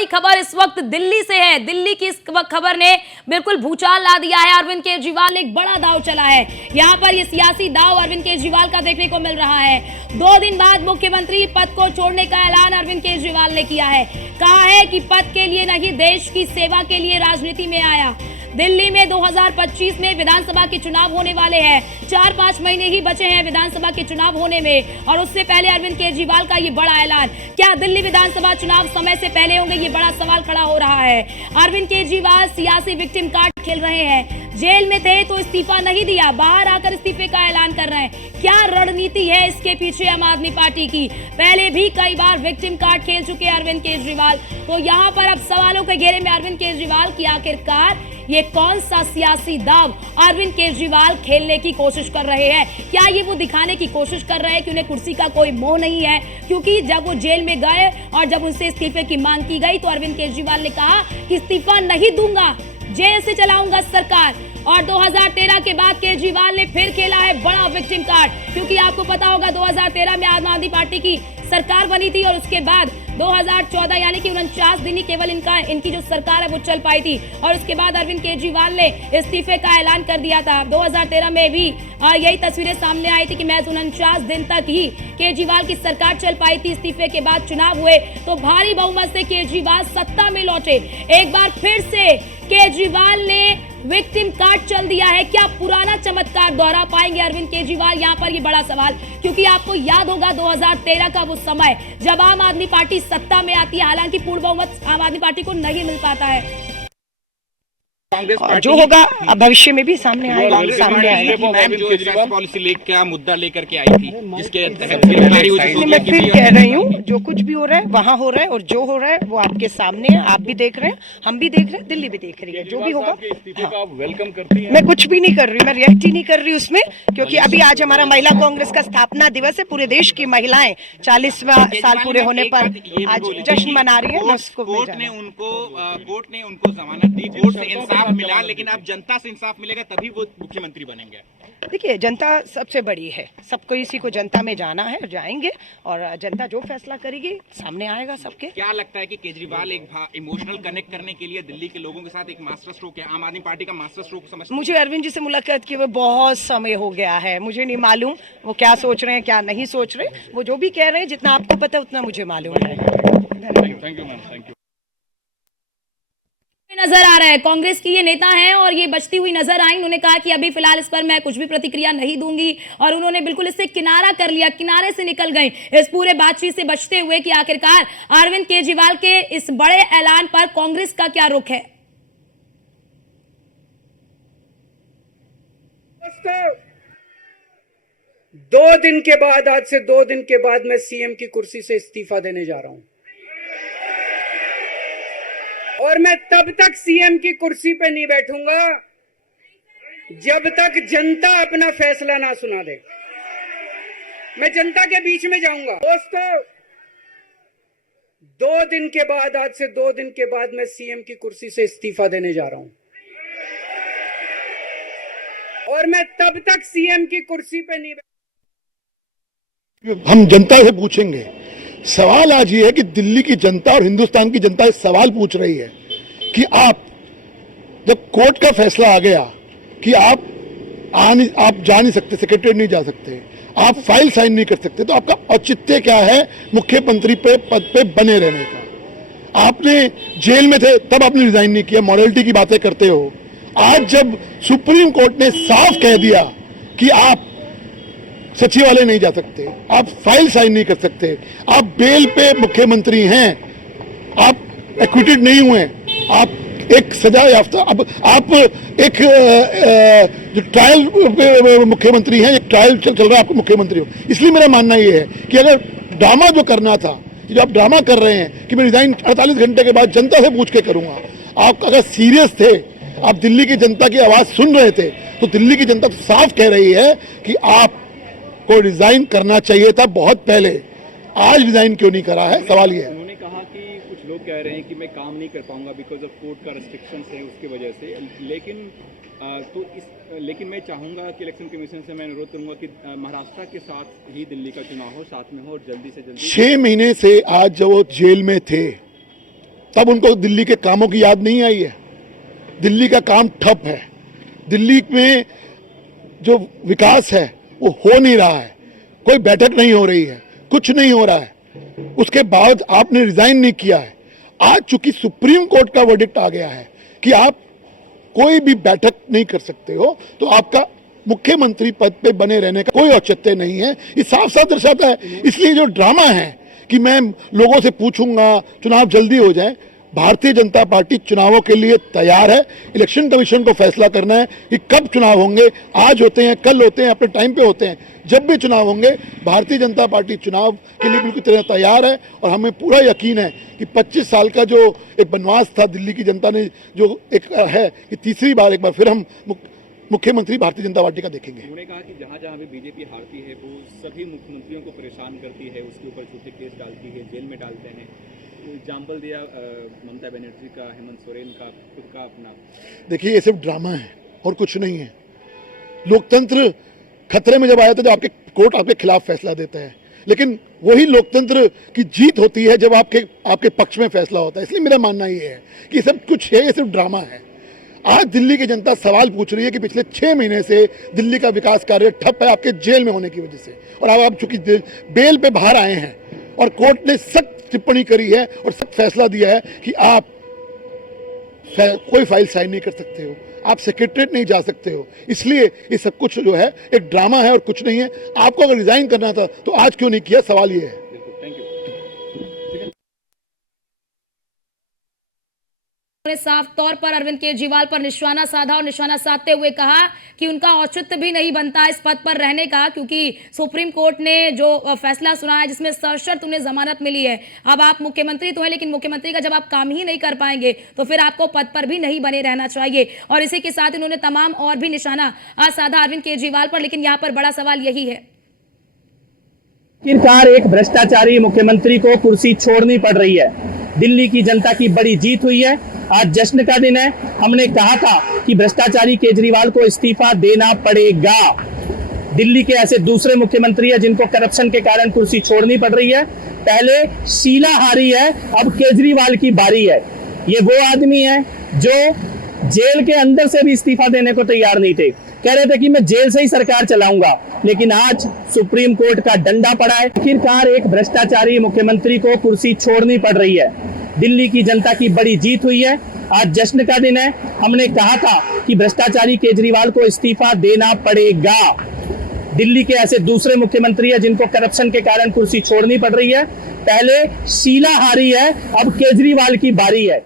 बड़ी खबर इस वक्त दिल्ली से है। दिल्ली की इस खबर ने बिल्कुल भूचाल ला दिया है। अरविंद केजरीवाल ने एक बड़ा दांव चला है। यहाँ पर ये सियासी दांव अरविंद केजरीवाल का देखने को मिल रहा है। 2 दिन बाद मुख्यमंत्री पद को छोड़ने का ऐलान अरविंद केजरीवाल ने किया है। कहा है कि पद के लिए नहीं, देश की सेवा के लिए राजनीति में आया। दिल्ली में 2025 में विधानसभा के चुनाव होने वाले हैं। 4-5 महीने ही बचे हैं विधानसभा के चुनाव होने में, और उससे पहले अरविंद केजरीवाल का ये बड़ा ऐलान। क्या दिल्ली विधानसभा चुनाव समय से पहले होंगे, ये बड़ा सवाल खड़ा हो रहा है। अरविंद केजरीवाल सियासी विक्टिम कार्ड खेल रहे हैं। जेल में थे तो इस्तीफा नहीं दिया, बाहर आकर इस्तीफे का ऐलान कर रहे हैं। क्या रणनीति है इसके पीछे आम आदमी पार्टी की? पहले भी कई बार विक्टिम कार्ड खेल चुके अरविंद केजरीवाल, तो यहाँ पर अब सवालों के घेरे में अरविंद केजरीवाल की आखिरकार ये कौन सा सियासी दाव अरविंद केजरीवाल खेलने की कोशिश कर रहे हैं? क्या ये वो दिखाने की कोशिश कर रहे हैं कि उन्हें कुर्सी का कोई मोह नहीं है? क्योंकि जब वो जेल में गए और जब उनसे इस्तीफे की मांग की गई तो अरविंद केजरीवाल ने कहा कि इस्तीफा नहीं दूंगा, जेल से चलाऊंगा सरकार। और 2013 के बाद केजरीवाल ने फिर खेला है बड़ा विक्टिम कार्ड, क्योंकि आपको पता होगा 2013 में आम आदमी पार्टी की सरकार बनी थी और उसके बाद 2014 यानी कि 49 दिन ही केवल इनकी जो सरकार है वो चल पाई थी, और उसके बाद अरविंद केजरीवाल ने इस्तीफे का ऐलान कर दिया था। 2013 में भी यही तस्वीरें सामने आई थी कि महज 49 दिन तक ही केजरीवाल की सरकार चल पाई थी। इस्तीफे के बाद चुनाव हुए तो भारी बहुमत से केजरीवाल सत्ता में लौटे। एक बार फिर से केजरीवाल ने विक्टिम कार्ड चल दिया है। क्या पुराना चमत्कार दोहरा पाएंगे अरविंद केजरीवाल? यहाँ पर ये बड़ा सवाल, क्योंकि आपको याद होगा 2013 का वो समय जब आम आदमी पार्टी सत्ता में आती है, हालांकि पूर्ण बहुमत आम आदमी पार्टी को नहीं मिल पाता है। जो होगा अब भविष्य में भी सामने आएगा। पॉलिसी लेकर क्या मुद्दा लेकर के आई थी, जिसके मैं फिर कह रही हूँ, जो कुछ भी हो रहा है वहाँ हो रहा है, और जो हो रहा है वो आपके सामने है। आप भी देख रहे हैं, हम भी देख रहे हैं, दिल्ली भी देख रही है। जो भी होगा वेलकम करती हैं। मैं कुछ भी नहीं कर रही, मैं रिएक्ट ही नहीं कर रही उसमें, क्योंकि अभी आज हमारा महिला कांग्रेस का स्थापना दिवस है। पूरे देश की महिलाएं 40वां साल पूरे होने पर आज जश्न मना रही है। कोर्ट ने उनको जमानत दी, कोर्ट से इंसाफ मिला, लेकिन अब जनता से इंसाफ मिलेगा तभी वो मुख्यमंत्री बनेंगे। देखिए, जनता सबसे बड़ी है, सबको इसी को जनता में जाना है, जाएंगे और जनता जो फैसला करेगी सामने आएगा सबके। क्या लगता है कि केजरीवाल एक इमोशनल कनेक्ट करने के लिए दिल्ली के लोगों के साथ एक मास्टर स्ट्रोक है, आम आदमी पार्टी का मास्टर स्ट्रोक समझते हैं? मुझे अरविंद जी से मुलाकात किए हुए बहुत समय हो गया है, मुझे नहीं मालूम वो क्या सोच रहे हैं क्या नहीं सोच रहे। वो जो भी कह रहे हैं, जितना आपको पता है उतना मुझे मालूम है। Thank you ma'am, thank you. नजर आ रहा है कांग्रेस की ये नेता हैं और ये बचती हुई नजर आई। उन्होंने कहा कि अभी फिलहाल इस पर मैं कुछ भी प्रतिक्रिया नहीं दूंगी, और उन्होंने बिल्कुल इससे किनारा कर लिया, किनारे से निकल गए इस पूरे बातचीत से बचते हुए कि आखिरकार अरविंद केजरीवाल के इस बड़े ऐलान पर कांग्रेस का क्या रुख है। दोस्तों, 2 दिन के बाद, आज से 2 दिन के बाद मैं सीएम की कुर्सी से इस्तीफा देने जा रहा हूं, और मैं तब तक सीएम की कुर्सी पे नहीं बैठूंगा जब तक जनता अपना फैसला ना सुना दे। मैं जनता के बीच में जाऊंगा। दोस्तों, 2 दिन के बाद, आज से 2 दिन के बाद मैं सीएम की कुर्सी से इस्तीफा देने जा रहा हूं, और मैं तब तक सीएम की कुर्सी पे नहीं। हम जनता से पूछेंगे। सवाल आज ये है कि दिल्ली की जनता और हिंदुस्तान की जनता इस सवाल पूछ रही है कि आप, जब कोर्ट का फैसला आ गया कि आप जा नहीं सकते, सेक्रेटरी नहीं जा सकते, आप फाइल साइन नहीं कर सकते, तो आपका औचित्य क्या है मुख्यमंत्री पे पद पे बने रहने का? आपने जेल में थे तब आपने रिजाइन नहीं किया, मॉडलिटी की बातें करते हो। आज जब सुप्रीम कोर्ट ने साफ कह दिया कि आप सचिवालय नहीं जा सकते, आप फाइल साइन नहीं कर सकते, आप बेल पे मुख्यमंत्री हैं, आप एक्विटेड नहीं हुए, आप एक सजा याफ्ता, अब आप एक जो ट्रायल मुख्यमंत्री हैं, एक ट्रायल चल रहा है, आपको मुख्यमंत्री हो। इसलिए मेरा मानना ये है कि अगर ड्रामा जो करना था, जो आप ड्रामा कर रहे हैं कि मैं रिजाइन 48 घंटे के बाद जनता से पूछ के करूंगा, आप अगर सीरियस थे, आप दिल्ली की जनता की आवाज सुन रहे थे, तो दिल्ली की जनता साफ कह रही है कि आप को रिजाइन करना चाहिए था बहुत पहले। आज रिजाइन क्यों नहीं करा है, सवाल ये है। उन्होंने कहा कि कुछ लोग कह रहे हैं कि मैं काम नहीं कर पाऊंगा बिकॉज ऑफ कोर्ट का रेस्ट्रिक्शंस है, उसकी वजह से। लेकिन मैं चाहूंगा कि इलेक्शन कमीशन से मैं अनुरोध करूंगा कि महाराष्ट्र के साथ ही दिल्ली का चुनाव हो, साथ में हो, और जल्दी से जल्दी। 6 महीने से आज जब वो जेल में थे तब उनको दिल्ली के कामों की याद नहीं आई है। दिल्ली का काम ठप है, दिल्ली में जो विकास है वो हो नहीं रहा है, कोई बैठक नहीं हो रही है, कुछ नहीं हो रहा है। उसके बाद आपने रिजाइन नहीं किया है। आज चूंकि सुप्रीम कोर्ट का वर्डिक्ट आ गया है कि आप कोई भी बैठक नहीं कर सकते हो, तो आपका मुख्यमंत्री पद पे बने रहने का कोई औचित्य नहीं है। ये साफ साफ दर्शाता है। इसलिए जो ड्रामा है कि मैं लोगों से पूछूंगा चुनाव जल्दी हो जाए, भारतीय जनता पार्टी चुनावों के लिए तैयार है। इलेक्शन कमीशन को फैसला करना है कि कब चुनाव होंगे, आज होते हैं, कल होते हैं, अपने टाइम पे होते हैं, जब भी चुनाव होंगे भारतीय जनता पार्टी चुनाव के लिए बिल्कुल तरह तैयार है। और हमें पूरा यकीन है कि 25 साल का जो एक बनवास था दिल्ली की जनता ने, जो एक है कि तीसरी बार एक बार फिर हम मुख्यमंत्री भारतीय जनता पार्टी का देखेंगे। उन्होंने कहा कि जहाँ जहाँ भी बीजेपी हारती है वो सभी मुख्यमंत्रियों को परेशान करती है, उसके ऊपर झूठे केस डालती है, जेल में डालते हैं। एग्जाम्पल दिया ममता बनर्जी का, हेमंत सोरेन का, खुद का अपना। देखिए ये सिर्फ ड्रामा है और कुछ नहीं है। लोकतंत्र खतरे में जब आया था जब आपके कोर्ट आपके खिलाफ फैसला देता है, लेकिन वही लोकतंत्र की जीत होती है जब आपके पक्ष में फैसला होता है। इसलिए मेरा मानना ये है कि सब कुछ है, ये सिर्फ ड्रामा है। आज दिल्ली की जनता सवाल पूछ रही है कि पिछले 6 महीने से दिल्ली का विकास कार्य ठप है आपके जेल में होने की वजह से, और अब आप चूंकि बेल पे बाहर आए हैं और कोर्ट ने सख्त टिप्पणी करी है और सख्त फैसला दिया है कि आप कोई फाइल साइन नहीं कर सकते हो, आप सेक्रेटरीट नहीं जा सकते हो। इसलिए ये सब कुछ जो है एक ड्रामा है और कुछ नहीं है। आपको अगर रिजाइन करना था तो आज क्यों नहीं किया, सवाल ये है। Thank you. उन्होंने साफ तौर पर अरविंद केजरीवाल पर निशाना साधा और निशाना साधते हुए कहा कि उनका औचित्य भी नहीं बनता इस पद पर रहने का, क्योंकि सुप्रीम कोर्ट ने जो फैसला सुना है जिसमें सशर्त उन्हें जमानत मिली है। अब आप मुख्यमंत्री तो हैं, लेकिन मुख्यमंत्री का जब आप काम ही नहीं कर पाएंगे तो फिर आपको पद पर भी नहीं बने रहना चाहिए। और इसी के साथ इन्होंने तमाम और भी निशाना साधा अरविंद केजरीवाल पर, लेकिन यहाँ पर बड़ा सवाल यही है, आखिरकार एक भ्रष्टाचारी मुख्यमंत्री को कुर्सी छोड़नी पड़ रही है। दिल्ली की जनता की बड़ी जीत हुई है। आज जश्न का दिन है। हमने कहा था कि भ्रष्टाचारी केजरीवाल को इस्तीफा देना पड़ेगा। दिल्ली के ऐसे दूसरे मुख्यमंत्री है जिनको करप्शन के कारण कुर्सी छोड़नी पड़ रही है। पहले शीला हारी है, अब केजरीवाल की बारी है। ये वो आदमी है जो जेल के अंदर से भी इस्तीफा देने को तैयार नहीं थे, कह रहे थे कि मैं जेल से ही सरकार चलाऊंगा, लेकिन आज सुप्रीम कोर्ट का डंडा पड़ा है। आखिरकार एक भ्रष्टाचारी मुख्यमंत्री को कुर्सी छोड़नी पड़ रही है। दिल्ली की जनता की बड़ी जीत हुई है। आज जश्न का दिन है। हमने कहा था कि भ्रष्टाचारी केजरीवाल को इस्तीफा देना पड़ेगा। दिल्ली के ऐसे दूसरे मुख्यमंत्री है जिनको करप्शन के कारण कुर्सी छोड़नी पड़ रही है। पहले शीला हारी है, अब केजरीवाल की बारी है।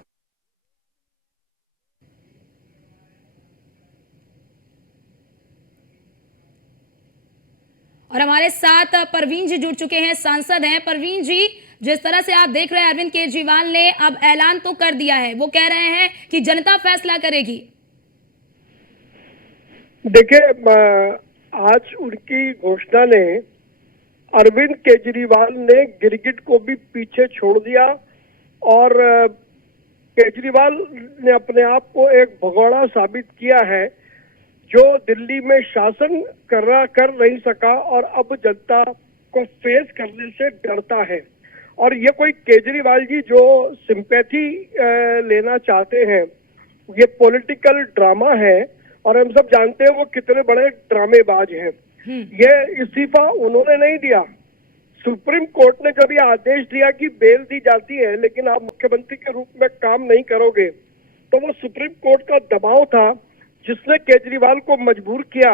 और हमारे साथ परवीन जी जुड़ चुके हैं, सांसद हैं। परवीन जी, जिस तरह से आप देख रहे हैं अरविंद केजरीवाल ने अब ऐलान तो कर दिया है, वो कह रहे हैं कि जनता फैसला करेगी। देखिए, आज उनकी घोषणा ने अरविंद केजरीवाल ने गिरगिट को भी पीछे छोड़ दिया और केजरीवाल ने अपने आप को एक भगोड़ा साबित किया है जो दिल्ली में शासन कर नहीं सका और अब जनता को फेस करने से डरता है। और ये कोई केजरीवाल जी जो सिंपैथी लेना चाहते हैं, ये पॉलिटिकल ड्रामा है और हम सब जानते हैं वो कितने बड़े ड्रामेबाज हैं। ये इस्तीफा उन्होंने नहीं दिया। सुप्रीम कोर्ट ने जब ये आदेश दिया कि बेल दी जाती है लेकिन आप मुख्यमंत्री के रूप में काम नहीं करोगे, तो वो सुप्रीम कोर्ट का दबाव था जिसने केजरीवाल को मजबूर किया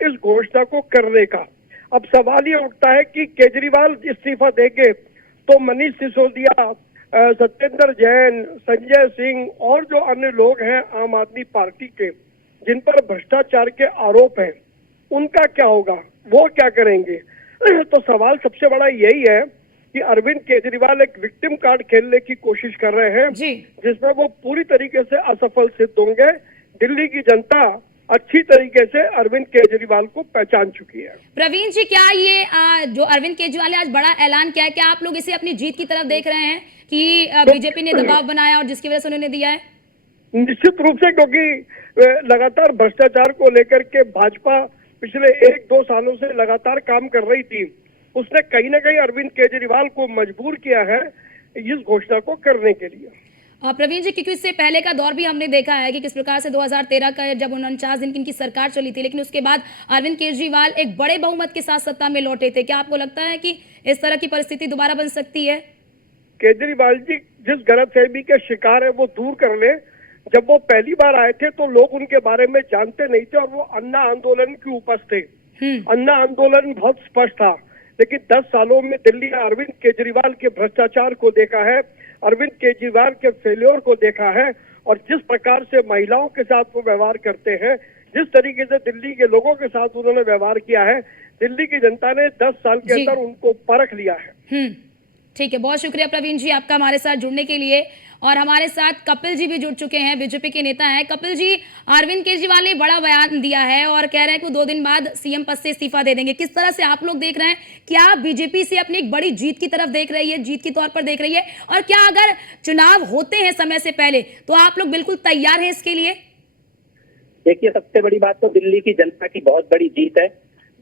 इस घोषणा को करने का। अब सवाल ये उठता है कि केजरीवाल इस्तीफा देंगे तो मनीष सिसोदिया, सत्येंद्र जैन, संजय सिंह और जो अन्य लोग हैं आम आदमी पार्टी के जिन पर भ्रष्टाचार के आरोप हैं, उनका क्या होगा, वो क्या करेंगे? तो सवाल सबसे बड़ा यही है कि अरविंद केजरीवाल एक विक्टिम कार्ड खेलने की कोशिश कर रहे हैं जिसमें वो पूरी तरीके से असफल सिद्ध होंगे। दिल्ली की जनता अच्छी तरीके से अरविंद केजरीवाल को पहचान चुकी है। प्रवीण जी, क्या ये जो अरविंद केजरीवाल ने आज बड़ा ऐलान किया है, क्या आप लोग इसे अपनी जीत की तरफ देख रहे हैं कि बीजेपी ने दबाव बनाया और जिसकी वजह से उन्होंने दिया है? निश्चित रूप से, क्योंकि लगातार भ्रष्टाचार को लेकर के भाजपा पिछले 1-2 सालों से लगातार काम कर रही थी। उसने कहीं ना कहीं अरविंद केजरीवाल को मजबूर किया है इस घोषणा को करने के लिए। प्रवीण जी, क्योंकि इससे पहले का दौर भी हमने देखा है कि किस प्रकार से 2013 का जब 49 दिन की इनकी सरकार चली थी, लेकिन उसके बाद अरविंद केजरीवाल एक बड़े बहुमत के साथ सत्ता में लौटे थे। क्या आपको लगता है कि इस तरह की परिस्थिति दोबारा बन सकती है? केजरीवाल जी जिस गलतफहमी के शिकार है वो दूर कर ले। जब वो पहली बार आए थे तो लोग उनके बारे में जानते नहीं थे और वो अन्ना आंदोलन की उपज थे। अन्ना आंदोलन बहुत स्पष्ट था, लेकिन 10 सालों में दिल्ली में अरविंद केजरीवाल के भ्रष्टाचार को देखा है, अरविंद केजरीवाल के फेल्योर को देखा है, और जिस प्रकार से महिलाओं के साथ वो व्यवहार करते हैं, जिस तरीके से दिल्ली के लोगों के साथ उन्होंने व्यवहार किया है, दिल्ली की जनता ने 10 साल के अंदर उनको परख लिया है। ठीक है, बहुत शुक्रिया प्रवीण जी आपका हमारे साथ जुड़ने के लिए। और हमारे साथ कपिल जी भी जुड़ चुके हैं, बीजेपी के नेता हैं। कपिल जी, अरविंद केजरीवाल ने बड़ा बयान दिया है और कह रहे हैं कि 2 दिन बाद सीएम पद से इस्तीफा दे देंगे। किस तरह से आप लोग देख रहे हैं? क्या बीजेपी से अपनी एक बड़ी जीत की तरफ देख रही है, जीत के तौर पर देख रही है? और क्या अगर चुनाव होते हैं समय से पहले तो आप लोग बिल्कुल तैयार हैं इसके लिए? देखिए, सबसे बड़ी बात तो दिल्ली की जनता की बहुत बड़ी जीत है।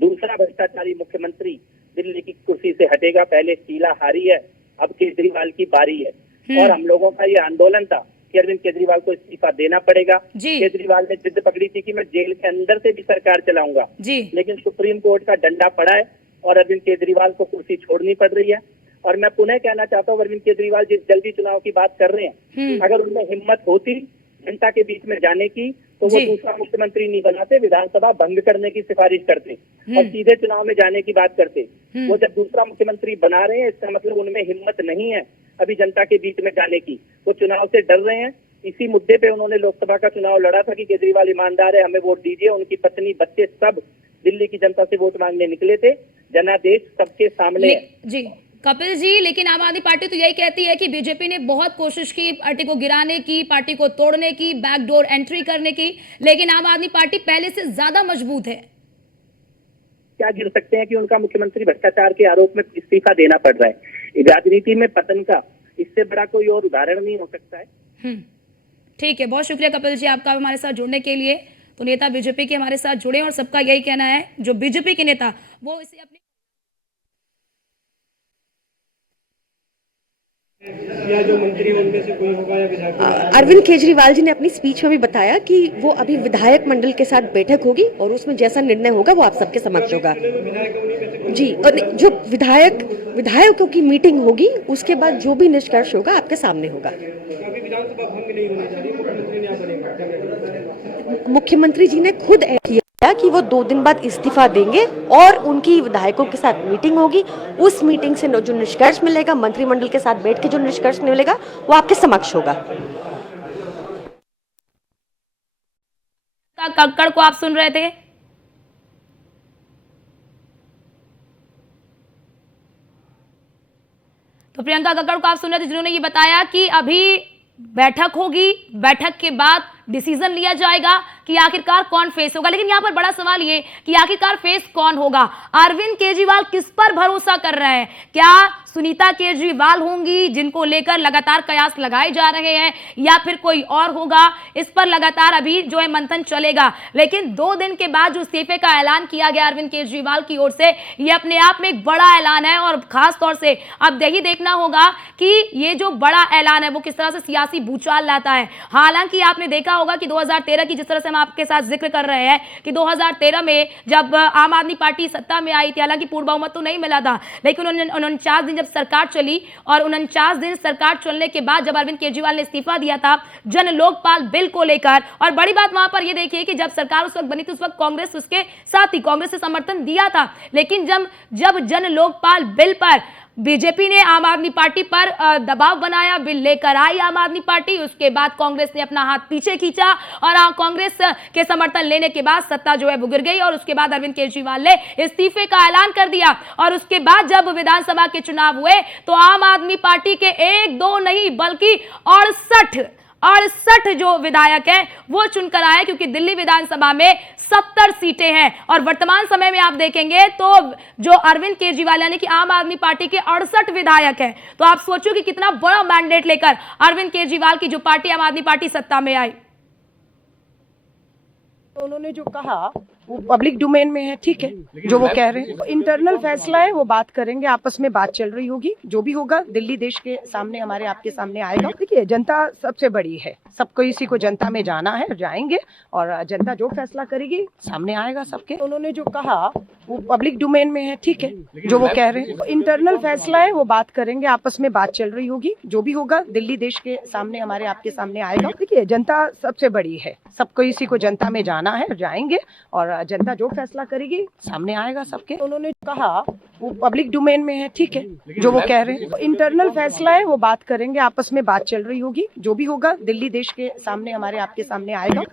दूसरा भ्रष्टाचारी मुख्यमंत्री दिल्ली की कुर्सी से हटेगा। पहले शीला हारी है, अब केजरीवाल की बारी है। और हम लोगों का ये आंदोलन था कि अरविंद केजरीवाल को इस्तीफा देना पड़ेगा। केजरीवाल ने जिद पकड़ी थी कि मैं जेल के अंदर से भी सरकार चलाऊंगा, लेकिन सुप्रीम कोर्ट का डंडा पड़ा है और अरविंद केजरीवाल को कुर्सी छोड़नी पड़ रही है। और मैं पुनः कहना चाहता हूँ, अरविंद केजरीवाल जिस जल्दी चुनाव की बात कर रहे हैं, अगर उनमें हिम्मत होती जनता के बीच में जाने की तो वो दूसरा मुख्यमंत्री नहीं बनाते, विधानसभा भंग करने की सिफारिश करते और सीधे चुनाव में जाने की बात करते। वो जब दूसरा मुख्यमंत्री बना रहे हैं, इसका मतलब उनमें हिम्मत नहीं है अभी जनता के बीच में जाने की। वो चुनाव से डर रहे हैं। इसी मुद्दे पे उन्होंने लोकसभा का चुनाव लड़ा था कि केजरीवाल ईमानदार है, हमें वोट दीजिए। उनकी पत्नी, बच्चे सब दिल्ली की जनता से वोट मांगने निकले थे। जनादेश सबके सामने है। जी कपिल जी, लेकिन आम आदमी पार्टी तो यही कहती है कि बीजेपी ने बहुत कोशिश की पार्टी को गिराने की, पार्टी को तोड़ने की, बैकडोर एंट्री करने की, लेकिन आम आदमी पार्टी पहले से ज्यादा मजबूत है। क्या गिर सकते हैं कि उनका मुख्यमंत्री भ्रष्टाचार के आरोप में इस्तीफा देना पड़ रहा है। राजनीति में पतन का इससे बड़ा कोई और उदाहरण नहीं हो सकता है। ठीक है, बहुत शुक्रिया कपिल जी आपका हमारे साथ जुड़ने के लिए। तो नेता बीजेपी के हमारे साथ जुड़े और सबका यही कहना है, जो बीजेपी के नेता वो इसे अपनी या जो मंत्री उनमें से कोई होगा या विधायक। अरविंद केजरीवाल जी ने अपनी स्पीच में भी बताया कि वो अभी विधायक मंडल के साथ बैठक होगी और उसमें जैसा निर्णय होगा वो आप सबके समक्ष होगा। जी, और जो विधायकों की मीटिंग होगी उसके बाद जो भी निष्कर्ष होगा आपके सामने होगा। विधानसभा भंग नहीं होनी चाहिए, मुख्यमंत्री नहीं बनेगा। मुख्यमंत्री जी ने खुद किया कि वो 2 दिन बाद इस्तीफा देंगे और उनकी विधायकों के साथ मीटिंग होगी। उस मीटिंग से जो निष्कर्ष मिलेगा, मंत्रिमंडल के साथ बैठ के जो निष्कर्ष मिलेगा वो आपके समक्ष होगा। कक्कड़ को आप सुन रहे थे। तो प्रियंका कक्कड़ को आप सुन रहे थे, जिन्होंने ये बताया कि अभी बैठक होगी, बैठक के बाद डिसीजन लिया जाएगा कि आखिरकार कौन फेस होगा। लेकिन यहाँ पर बड़ा सवाल ये कि आखिरकार फेस कौन होगा? अरविंद केजरीवाल किस पर भरोसा कर रहे हैं? क्या सुनीता केजरीवाल होंगी, जिनको लेकर लगातार कयास लगाए जा रहे हैं, या फिर कोई और होगा? इस पर लगातार अभी जो है मंथन चलेगा। लेकिन 2 दिन के बाद जो इस्तीफे का ऐलान किया गया अरविंद केजरीवाल की ओर से, ये अपने आप में एक बड़ा ऐलान है और खास तौर से अब यही देखना होगा कि ये जो बड़ा ऐलान है वो किस तरह से सियासी भूचाल लाता है। हालांकि आपने देखा होगा कि 2013 की जिस तरह से हम आपके साथ जिक्र कर रहे हैं कि 2013 में जब आम आदमी पार्टी सत्ता में आई थी, हालांकि पूर्ण बहुमत तो नहीं मिला था, लेकिन 49 दिन जब सरकार चली और 49 दिन सरकार चलने के बाद जब अरविंद केजरीवाल ने इस्तीफा दिया था जन लोकपाल बिल को लेकर, और बड़ी बात वहां पर यह देखिए कि जब सरकार उस वक्त बनी थी उस वक्त कांग्रेस उसके साथ ही, कांग्रेस से समर्थन दिया था। लेकिन जब जन लोकपाल बिल पर बीजेपी ने आम आदमी पार्टी पर दबाव बनाया, बिल लेकर आई आम आदमी पार्टी, उसके बाद कांग्रेस ने अपना हाथ पीछे खींचा और कांग्रेस के समर्थन लेने के बाद सत्ता जो है वो गिर गई और उसके बाद अरविंद केजरीवाल ने इस्तीफे का ऐलान कर दिया। और उसके बाद जब विधानसभा के चुनाव हुए तो आम आदमी पार्टी के 1-2 नहीं बल्कि 68 जो विधायक हैं वो चुनकर आए, क्योंकि दिल्ली विधानसभा में 70 सीटें हैं और वर्तमान समय में आप देखेंगे तो जो अरविंद केजरीवाल यानी कि आम आदमी पार्टी के 68 विधायक हैं। तो आप सोचो कि कितना बड़ा मैंडेट लेकर अरविंद केजरीवाल की जो पार्टी आम आदमी पार्टी सत्ता में आई। उन्होंने जो कहा वो पब्लिक डोमेन में है, ठीक है जो वो कह रहे हैं। इंटरनल फैसला है, वो बात करेंगे, आपस में बात चल रही होगी, जो भी होगा दिल्ली देश के सामने, हमारे आपके सामने आएगा। देखिए जनता सबसे बड़ी है, सबको इसी को जनता में जाना है, जाएंगे और जनता जो फैसला करेगी सामने आएगा सबके। उन्होंने जो कहा वो पब्लिक डोमेन में है, ठीक है जो वो कह रहे हैं। इंटरनल फैसला है, वो बात करेंगे, आपस में बात चल रही होगी, जो भी होगा दिल्ली देश के सामने, हमारे आपके सामने आएगा। देखिए जनता सबसे बड़ी है, सबको इसी को जनता में जाना है, जाएंगे और जनता जो फैसला करेगी सामने आएगा सबके। उन्होंने कहा वो पब्लिक डोमेन में है, ठीक है जो वो कह रहे हैं। इंटरनल फैसला है, वो बात करेंगे, आपस में बात चल रही होगी, जो भी होगा दिल्ली देश के सामने, हमारे आपके सामने आएगा।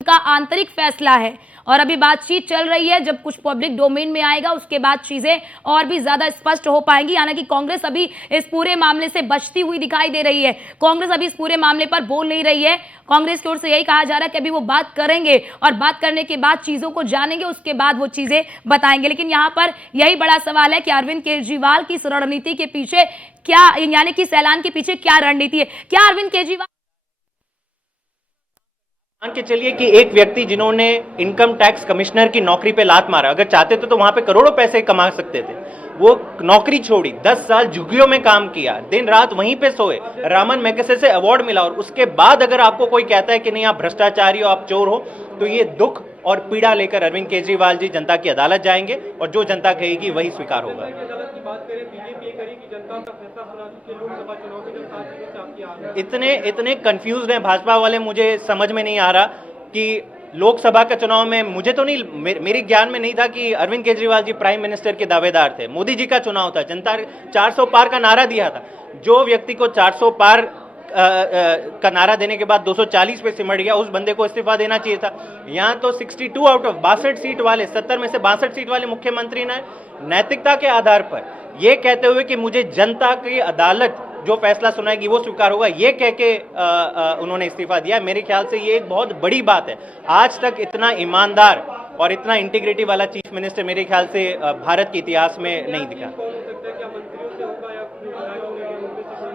का आंतरिक फैसला है और अभी बातचीत चल रही है। जब कुछ पब्लिक डोमेन में आएगा उसके बाद चीजें और भी ज्यादा स्पष्ट हो पाएंगी। हालांकि कांग्रेस अभी इस पूरे मामले से बचती हुई दिखाई दे रही है। कांग्रेस अभी इस पूरे मामले पर बोल नहीं रही है। कांग्रेस की ओर से यही कहा जा रहा है कि अभी वो बात करेंगे और बात करने के बाद चीजों को जानेंगे, उसके बाद वो चीजें बताएंगे। लेकिन यहाँ पर यही बड़ा सवाल है कि अरविंद केजरीवाल की इस रणनीति के पीछे क्या, यानी कि इस ऐलान के पीछे क्या रणनीति है? क्या अरविंद केजरीवाल मान के चलिए कि एक व्यक्ति जिन्होंने इनकम टैक्स कमिश्नर की नौकरी पे लात मारा, अगर चाहते थे तो वहां पे करोड़ों पैसे कमा सकते थे। वो नौकरी छोड़ी, 10 साल झुग्गियों में काम किया, दिन रात वहीं पे सोए, रामन मैगसेसे से अवार्ड मिला और उसके बाद अगर आपको कोई कहता है कि नहीं आप भ्रष्टाचारी हो, आप चोर हो, तो ये दुख और पीड़ा लेकर अरविंद केजरीवाल जी जनता की अदालत जाएंगे और जो जनता कहेगी वही स्वीकार होगा। इतने कंफ्यूज हैं भाजपा वाले, मुझे समझ में नहीं आ रहा कि लोकसभा के चुनाव में मुझे तो नहीं, मेरे ज्ञान में नहीं था कि अरविंद केजरीवाल जी प्राइम मिनिस्टर के दावेदार थे। मोदी जी का चुनाव था, जनता 400 पार का नारा दिया था। जो व्यक्ति को 400 पार का नारा देने के बाद 240 पे सिमट गया, उस बंदे को इस्तीफा देना चाहिए था। यहाँ तो 62 आउट ऑफ 62 सीट वाले, 70 में से 62 सीट वाले मुख्यमंत्री ने नैतिकता के आधार पर ये कहते हुए कि मुझे जनता की अदालत जो फैसला सुनाएगी वो स्वीकार होगा, ये कह के उन्होंने इस्तीफा दिया। मेरे ख्याल से ये एक बहुत बड़ी बात है। आज तक इतना ईमानदार और इतना इंटीग्रिटी वाला चीफ मिनिस्टर मेरे ख्याल से भारत के इतिहास में नहीं दिखा।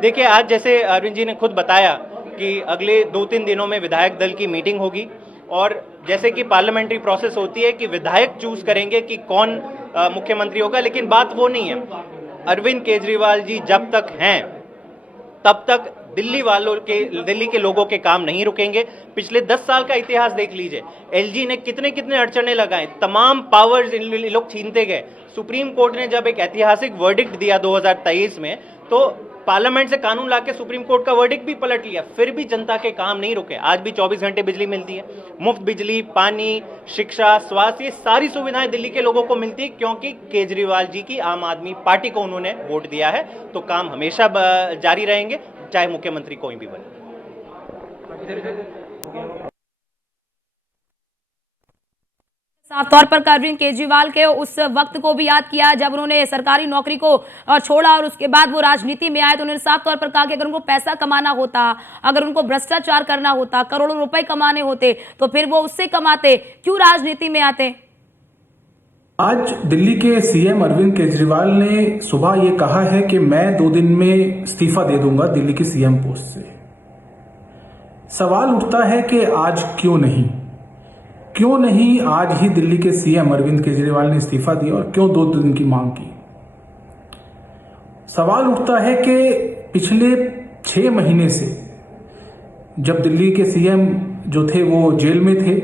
देखिए, आज जैसे अरविंद जी ने खुद बताया कि अगले 2-3 दिनों में विधायक दल की मीटिंग होगी और जैसे कि पार्लियामेंट्री प्रोसेस होती है कि विधायक चूज करेंगे कि कौन मुख्यमंत्री होगा, लेकिन बात वो नहीं है। अरविंद केजरीवाल जी जब तक हैं तब तक दिल्ली के लोगों के काम नहीं रुकेंगे। पिछले 10 साल का इतिहास देख लीजिए, एलजी ने कितने अड़चने लगाए, तमाम पावर्स इन लोग छीनते गए। सुप्रीम कोर्ट ने जब एक ऐतिहासिक वर्डिक्ट दिया 2023 में, तो पार्लियामेंट से कानून लाके सुप्रीम कोर्ट का वर्डिक्ट भी पलट लिया, फिर भी जनता के काम नहीं रुके। आज भी 24 घंटे बिजली मिलती है, मुफ्त बिजली, पानी, शिक्षा, स्वास्थ्य, ये सारी सुविधाएं दिल्ली के लोगों को मिलती है क्योंकि केजरीवाल जी की आम आदमी पार्टी को उन्होंने वोट दिया है। तो काम हमेशा जारी रहेंगे, चाहे मुख्यमंत्री कोई भी बने। साफ तौर पर अरविंद केजरीवाल के उस वक्त को भी याद किया जब उन्होंने सरकारी नौकरी को छोड़ा और उसके बाद वो राजनीति में आए। तो उन्होंने साफ तौर पर कहा कि अगर उनको पैसा कमाना होता, अगर उनको भ्रष्टाचार करना होता, करोड़ों रुपए कमाने होते, तो फिर वो उससे कमाते, क्यों राजनीति में आते। आज दिल्ली के सीएम अरविंद केजरीवाल ने सुबह ये कहा है कि मैं 2 दिन में इस्तीफा दे दूंगा दिल्ली की सीएम पोस्ट से। सवाल उठता है कि आज क्यों नहीं आज ही दिल्ली के सीएम अरविंद केजरीवाल ने इस्तीफा दिया और क्यों 2 दिन की मांग की। सवाल उठता है कि पिछले 6 महीने से जब दिल्ली के सीएम जो थे वो जेल में थे,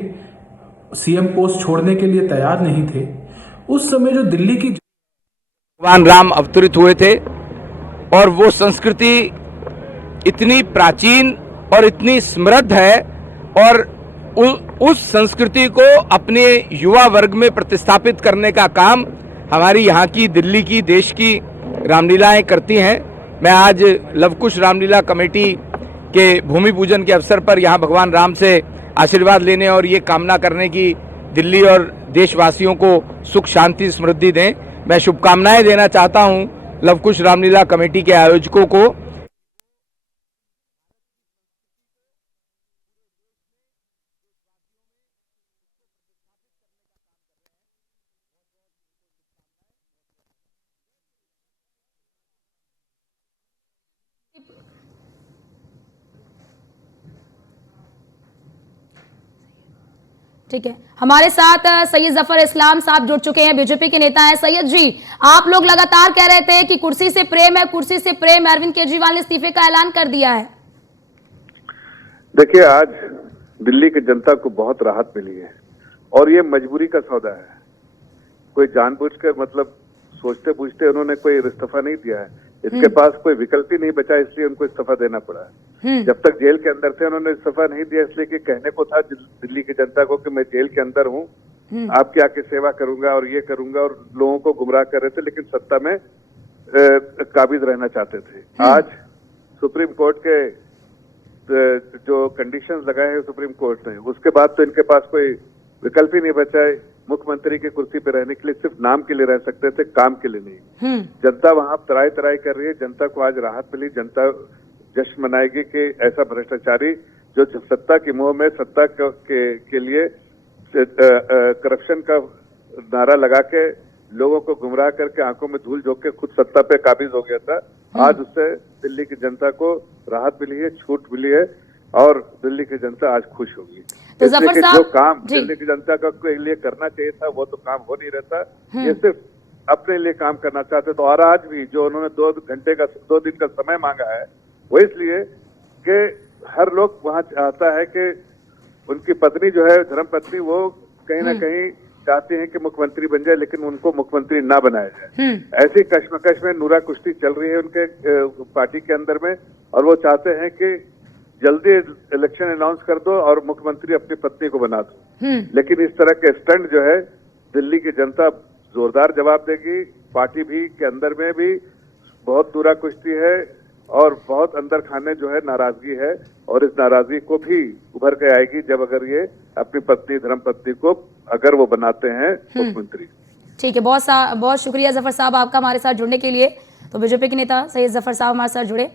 सीएम पोस्ट छोड़ने के लिए तैयार नहीं थे, उस समय जो दिल्ली की भगवान राम अवतरित हुए थे और वो संस्कृति इतनी प्राचीन और इतनी समृद्ध है और उस संस्कृति को अपने युवा वर्ग में प्रतिस्थापित करने का काम हमारी यहाँ की दिल्ली की देश की रामलीलाएं करती हैं। मैं आज लवकुश रामलीला कमेटी के भूमि पूजन के अवसर पर यहाँ भगवान राम से आशीर्वाद लेने और ये कामना करने की दिल्ली और देशवासियों को सुख शांति समृद्धि दें, मैं शुभकामनाएं देना चाहता हूँ लवकुश रामलीला कमेटी के आयोजकों को। ठीक है, हमारे साथ सैयद जफर इस्लाम साहब जुड़ चुके हैं, बीजेपी के नेता हैं। सैयद जी, आप लोग लगातार कह रहे थे कि कुर्सी से प्रेम है, कुर्सी से प्रेम। अरविंद केजरीवाल ने इस्तीफे का ऐलान कर दिया है। देखिए, आज दिल्ली की जनता को बहुत राहत मिली है और ये मजबूरी का सौदा है। कोई जानबूझकर मतलब सोचते बूझते उन्होंने कोई इस्तीफा नहीं दिया है। इसके पास कोई विकल्प ही नहीं बचा, इसलिए उनको इस्तीफा देना पड़ा। जब तक जेल के अंदर थे उन्होंने इस्तीफा नहीं दिया, इसलिए कि कहने को था दिल्ली की जनता को कि मैं जेल के अंदर हूँ, आपकी आके सेवा करूंगा और ये करूंगा, और लोगों को गुमराह कर रहे थे, लेकिन सत्ता में काबिज रहना चाहते थे। आज सुप्रीम कोर्ट के जो कंडीशंस लगाए हैं सुप्रीम कोर्ट ने, उसके बाद तो इनके पास कोई विकल्प ही नहीं बचा है। मुख्यमंत्री की कुर्सी पे रहने के लिए सिर्फ नाम के लिए रह सकते थे, काम के लिए नहीं। जनता वहां तराई तराई कर रही है। जनता को आज राहत मिली। जनता जश्न मनाएगी कि ऐसा भ्रष्टाचारी जो सत्ता की मोह में सत्ता के लिए करप्शन का नारा लगा के लोगों को गुमराह करके आंखों में धूल झोंक के खुद सत्ता पे काबिज हो गया था, आज उससे दिल्ली की जनता को राहत मिली है, छूट मिली है और दिल्ली की जनता आज खुश होगी। तो जफर साहब, जो काम दिल्ली की जनता के लिए करना चाहिए था वो तो काम हो नहीं रहता, ये सिर्फ अपने लिए काम करना चाहते थे। और आज भी जो उन्होंने 2 दिन का समय मांगा है वो इसलिए कि हर लोग वहां चाहता है कि उनकी पत्नी जो है धर्मपत्नी, वो कहीं ना कहीं चाहते हैं कि मुख्यमंत्री बन जाए, लेकिन उनको मुख्यमंत्री ना बनाया जाए। ऐसी कश्मकश में नूरा कुश्ती चल रही है उनके पार्टी के अंदर में, और वो चाहते हैं कि जल्दी इलेक्शन अनाउंस कर दो और मुख्यमंत्री अपनी पत्नी को बना दो। लेकिन इस तरह के स्टंट जो है दिल्ली की जनता जोरदार जवाब देगी। पार्टी भी के अंदर में भी बहुत नूरा कुश्ती है और बहुत अंदर खाने जो है नाराजगी है, और इस नाराजगी को भी उभर के आएगी जब अगर ये अपनी पत्नी धर्मपत्नी को अगर वो बनाते हैं मुख्यमंत्री। ठीक है, बहुत शुक्रिया जफर साहब आपका हमारे साथ जुड़ने के लिए। तो बीजेपी के नेता सैयद जफर साहब हमारे साथ जुड़े।